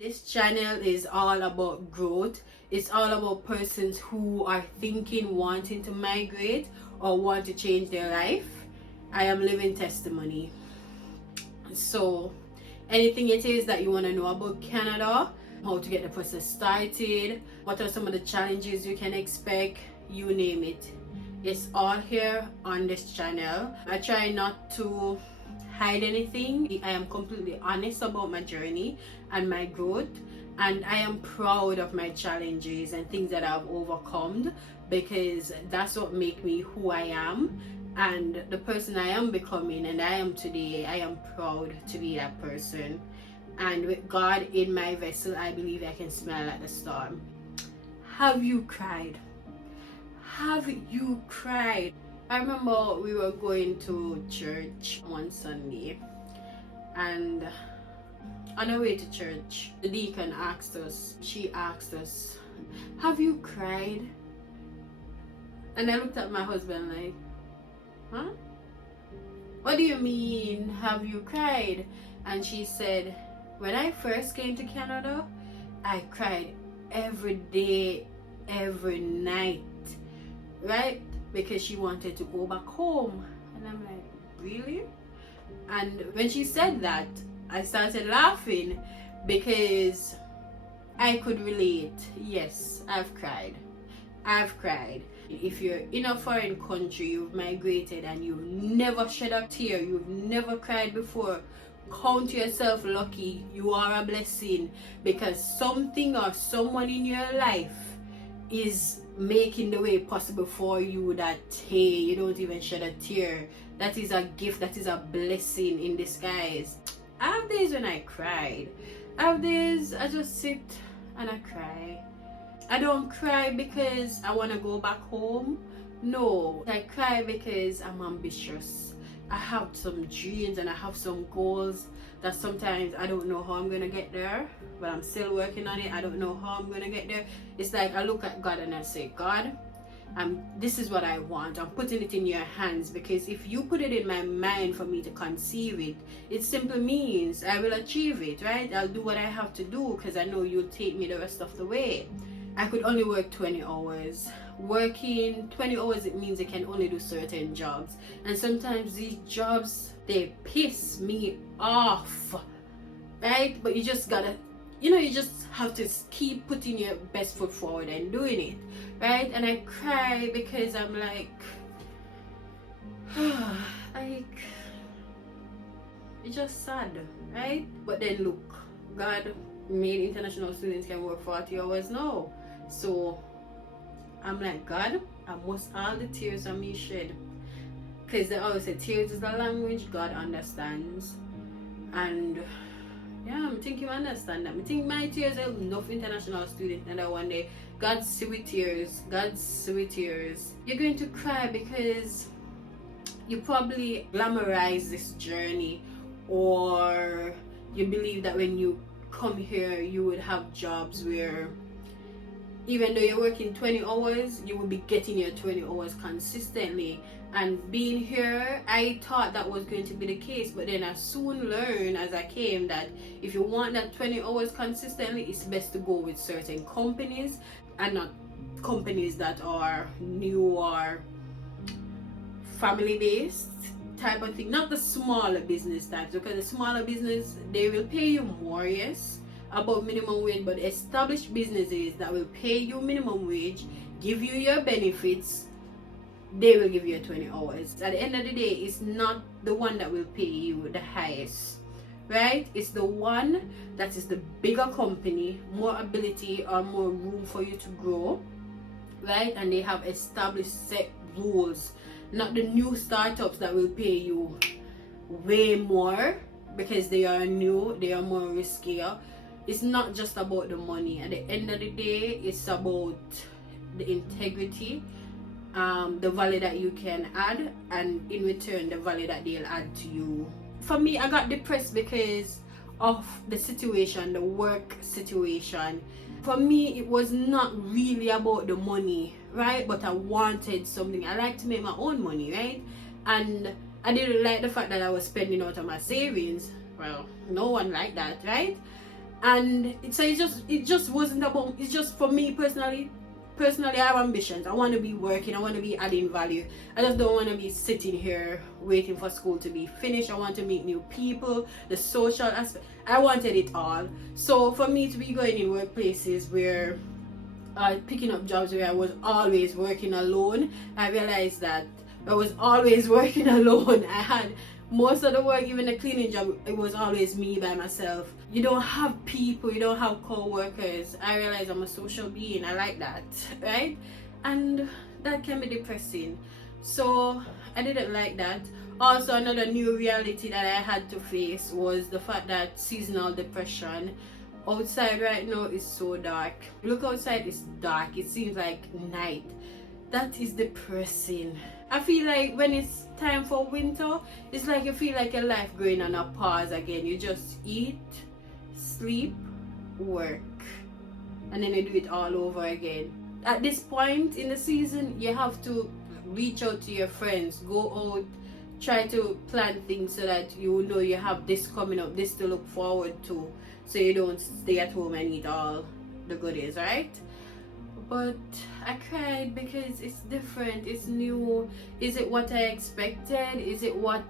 This channel is all about growth. It's all about persons who are thinking, wanting to migrate or want to change their life. I am living testimony. So anything it is that you want to know about Canada, how to get the process started, what are some of the challenges you can expect, you name it, it's all here on this channel. I try not to hide anything. I am completely honest about my journey and my growth, and I am proud of my challenges and things that I've overcome, because that's what makes me who I am and the person I am becoming and I am today. I am proud to be that person, and with God in my vessel, I believe I can smile at the storm. Have you cried? Have you cried? I remember we were going to church one Sunday, and on our way to church, the deacon asked us, have you cried? And I looked at my husband like, huh? What do you mean, have you cried? And she said, when I first came to Canada, I cried every day, every night, right? Because she wanted to go back home. And I'm like, really? And when she said that, I started laughing because I could relate. Yes, I've cried. If you're in a foreign country, you've migrated and you've never shed a tear, you've never cried before, count yourself lucky. You are a blessing, because something or someone in your life is making the way possible for you, that hey, you don't even shed a tear. That is a gift, that is a blessing in disguise. I have days when I cried. I have days I just sit and I cry. I don't cry because I want to go back home. No, I cry because I'm ambitious. I have some dreams and I have some goals that sometimes I don't know how I'm going to get there, but I'm still working on it. I don't know how I'm going to get there. It's like I look at God and I say, God, this is what I want. I'm putting it in your hands, because if you put it in my mind for me to conceive it, it simply means I will achieve it, right? I'll do what I have to do because I know you'll take me the rest of the way. I could only work 20 hours. Working 20 hours, it means I can only do certain jobs. And sometimes these jobs, they piss me off, right? But you just gotta, you just have to keep putting your best foot forward and doing it, right? And I cry because I'm like, it's just sad, right? But then look, God made international students can work 40 hours now. So I'm like, God, I must all the tears on me shed, because they always say tears is the language God understands. And yeah, I think you understand that. I think my tears are enough international students, and that one day God's sweet tears, you're going to cry because you probably glamorize this journey, or you believe that when you come here you would have jobs where even though you're working 20 hours, you will be getting your 20 hours consistently. And being here, I thought that was going to be the case, but then I soon learned as I came that if you want that 20 hours consistently, it's best to go with certain companies and not companies that are new or family based type of thing. Not the smaller business types, because the smaller business, they will pay you more, yes, above minimum wage, but established businesses that will pay you minimum wage, give you your benefits, they will give you 20 hours. At the end of the day, it's not the one that will pay you the highest, right? It's the one that is the bigger company, more ability or more room for you to grow, right? And they have established set rules, not the new startups that will pay you way more because they are new, they are more riskier. It's not just about the money. At the end of the day, it's about the integrity, the value that you can add, and in return the value that they'll add to you. For me, I got depressed because of the situation, the work situation. For me, it was not really about the money, right? But I wanted something. I like to make my own money, right? And I didn't like the fact that I was spending out of my savings. Well, no one liked that, right? And it just wasn't about, it's just for me personally. I have ambitions. I want to be working. I want to be adding value. I just don't want to be sitting here waiting for school to be finished. I want to meet new people, the social aspect. I wanted it all. So for me to be going in workplaces where picking up jobs where I was always working alone, I realized that I was always working alone. I had most of the work, even the cleaning job, it was always me by myself. You don't have people, you don't have co-workers. I realize I'm a social being. I like that, right? And that can be depressing. So I didn't like that. Also, another new reality that I had to face was the fact that seasonal depression. Outside right now is so dark. Look outside, it's dark. It seems like night. That is depressing. I feel like when it's time for winter, it's like you feel like your life going on a pause again. You just eat, sleep, work, and then you do it all over again. At this point in the season, you have to reach out to your friends, go out, try to plan things so that you know you have this coming up, this to look forward to, so you don't stay at home and eat all the goodies, right? But I cried because it's different, it's new. Is it what I expected? Is it what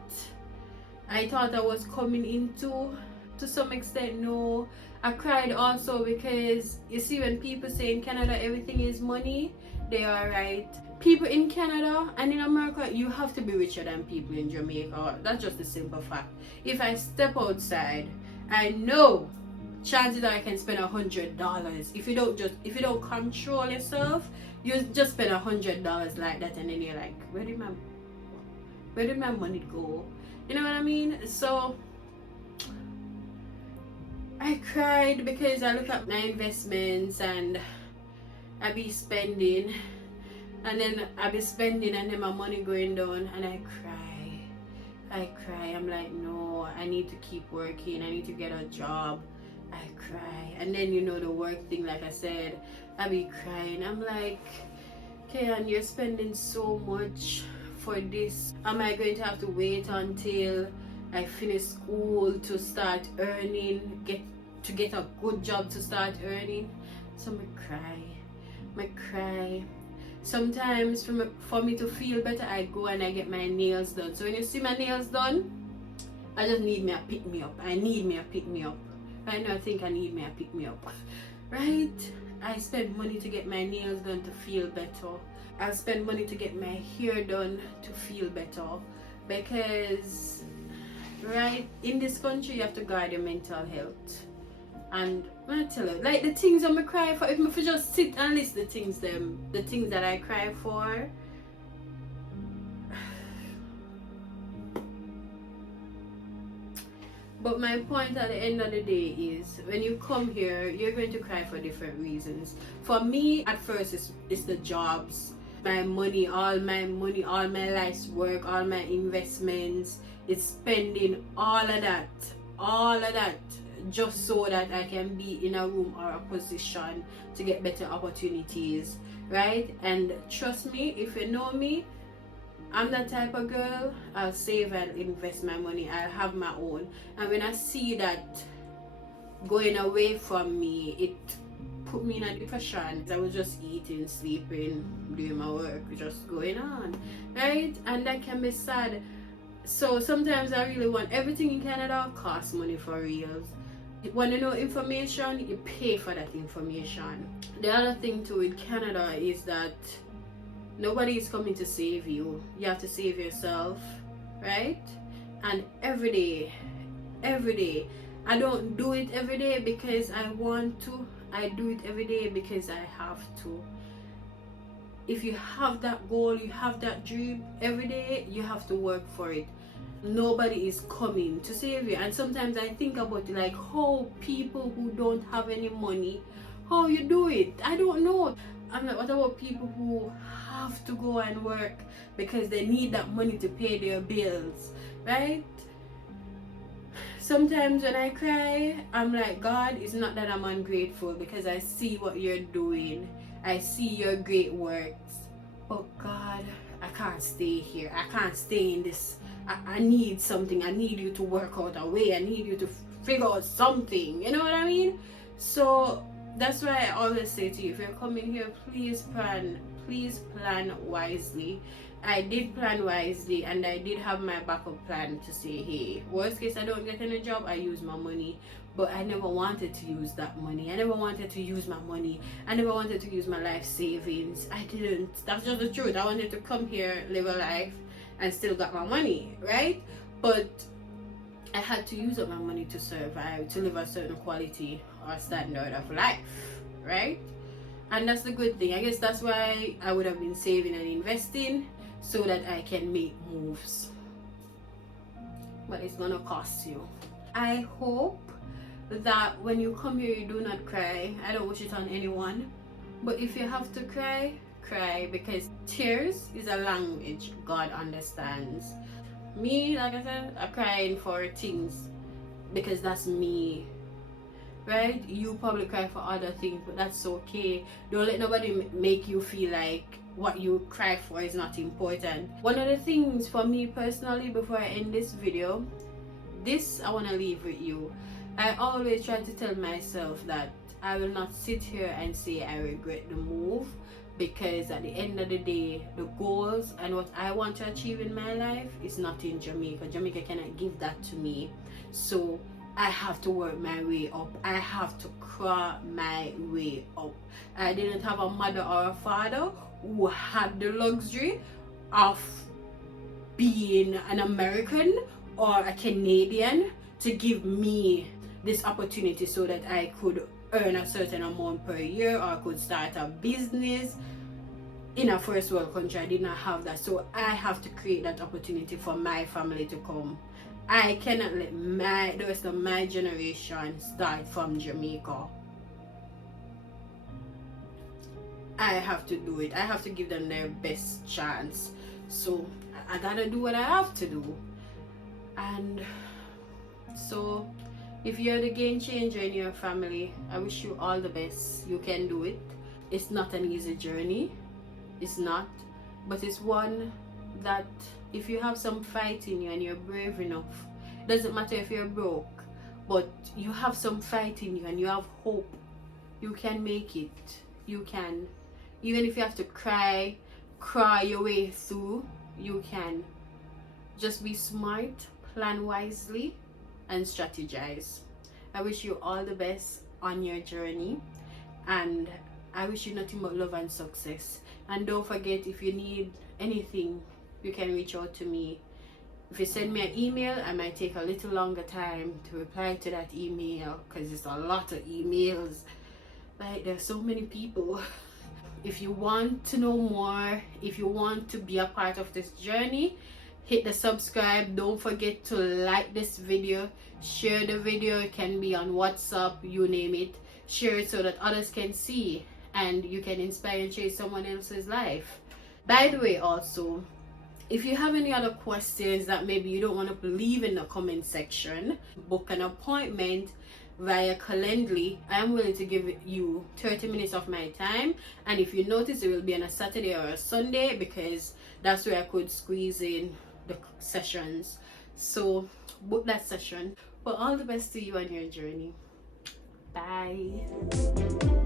I thought I was coming into? To some extent, no. I cried also because you see, when people say in Canada everything is money, they are right. People in Canada and in America, you have to be richer than people in Jamaica. That's just a simple fact. If I step outside, I know chances are I can spend $100. If you don't control yourself, you just spend $100 like that, and then you're like, where did my money go? You know what I mean? So I cried because I look at my investments and I be spending, and then and then my money going down, and I cry. I'm like, no, I need to keep working. I need to get a job. I cry. And then, you know, the work thing, like I said, I be crying. I'm like, Kayon, you're spending so much for this. Am I going to have to wait until I finish school to start earning, get a good job to start earning? So I cry. Sometimes for me to feel better, I go and I get my nails done. So when you see my nails done, I just need me a pick me up. I need me a pick me up. Right now I think I need me a pick me up. Right? I spend money to get my nails done to feel better. I spend money to get my hair done to feel better. Because, right, in this country you have to guard your mental health. And when I tell you, like, the things I'm cry for, if I just sit and list the things that I cry for, but my point at the end of the day is, when you come here, you're going to cry for different reasons. For me, at first, it's the jobs, my money, all my life's work, all my investments. It's spending all of that, just so that I can be in a room or a position to get better opportunities, right? And trust me, if you know me, I'm that type of girl. I'll save and invest my money. I'll have my own. And when I see that going away from me, it put me in a depression. I was just eating, sleeping, doing my work, just going on, right? And that can be sad. So sometimes I really want everything in Canada costs money for real. When you know information, you pay for that information. The other thing too with Canada is that nobody is coming to save you. You have to save yourself, right? And every day, I don't do it every day because I want to. I do it every day because I have to. If you have that goal, you have that dream, every day you have to work for it. Nobody is coming to save you. And sometimes I think about it, like, how people who don't have any money, how you do it. I don't know. I'm like, what about people who have to go and work because they need that money to pay their bills, right? Sometimes when I cry, I'm like, God, it's not that I'm ungrateful, because I see what you're doing. I see your great works. But God, I can't stay here. I can't stay in this. I need something. I need you to work out a way. I need you to figure out something, you know what I mean? So that's why I always say to you, if you're coming here, please plan wisely. I did plan wisely, and I did have my backup plan to say, hey, worst case I don't get any job, I use my money. But I never wanted to use that money. I never wanted to use my money. I never wanted to use my life savings. I didn't. That's just the truth. I wanted to come here, live a life, and still got my money, right? But I had to use up my money to survive, to live a certain quality or standard of life, right? And that's the good thing. I guess that's why I would have been saving and investing, so that I can make moves. But it's gonna cost you. I hope that when you come here, you do not cry. I don't wish it on anyone, but if you have to cry, cry, because tears is a language God understands. Me, like I said, I'm crying for things because that's me, right? You probably cry for other things, but that's okay. Don't let nobody make you feel like what you cry for is not important. One of the things for me personally, before I end this video, this I want to leave with you. I always try to tell myself that I will not sit here and say I regret the move, because at the end of the day, the goals and what I want to achieve in my life is not in Jamaica. Jamaica cannot give that to me. So I have to work my way up. I have to crawl my way up. I didn't have a mother or a father who had the luxury of being an American or a Canadian to give me this opportunity so that I could earn a certain amount per year or could start a business in a first world country. I did not have that, so I have to create that opportunity for my family to come. I cannot let the rest of my generation start from Jamaica. I have to do it. I have to give them their best chance. So I gotta do what I have to do. And so if you're the game changer in your family, I wish you all the best. You can do it. It's not an easy journey. It's not. But it's one that if you have some fight in you and you're brave enough, it doesn't matter if you're broke, but you have some fight in you and you have hope, you can make it. You can. Even if you have to cry your way through, you can. Just be smart, plan wisely, and strategize. I wish you all the best on your journey, and I wish you nothing but love and success. And don't forget, if you need anything, you can reach out to me. If you send me an email, I might take a little longer time to reply to that email, because it's a lot of emails. Like, there's so many people. If you want to know more, if you want to be a part of this journey, hit the subscribe. Don't forget to like this video, share the video. It can be on WhatsApp, you name it. Share it so that others can see and you can inspire and change someone else's life. By the way, also, if you have any other questions that maybe you don't want to leave in the comment section, book an appointment via Calendly. I am willing to give you 30 minutes of my time, and if you notice, it will be on a Saturday or a Sunday, because that's where I could squeeze in the sessions. So book that session. But all the best to you on your journey. Bye.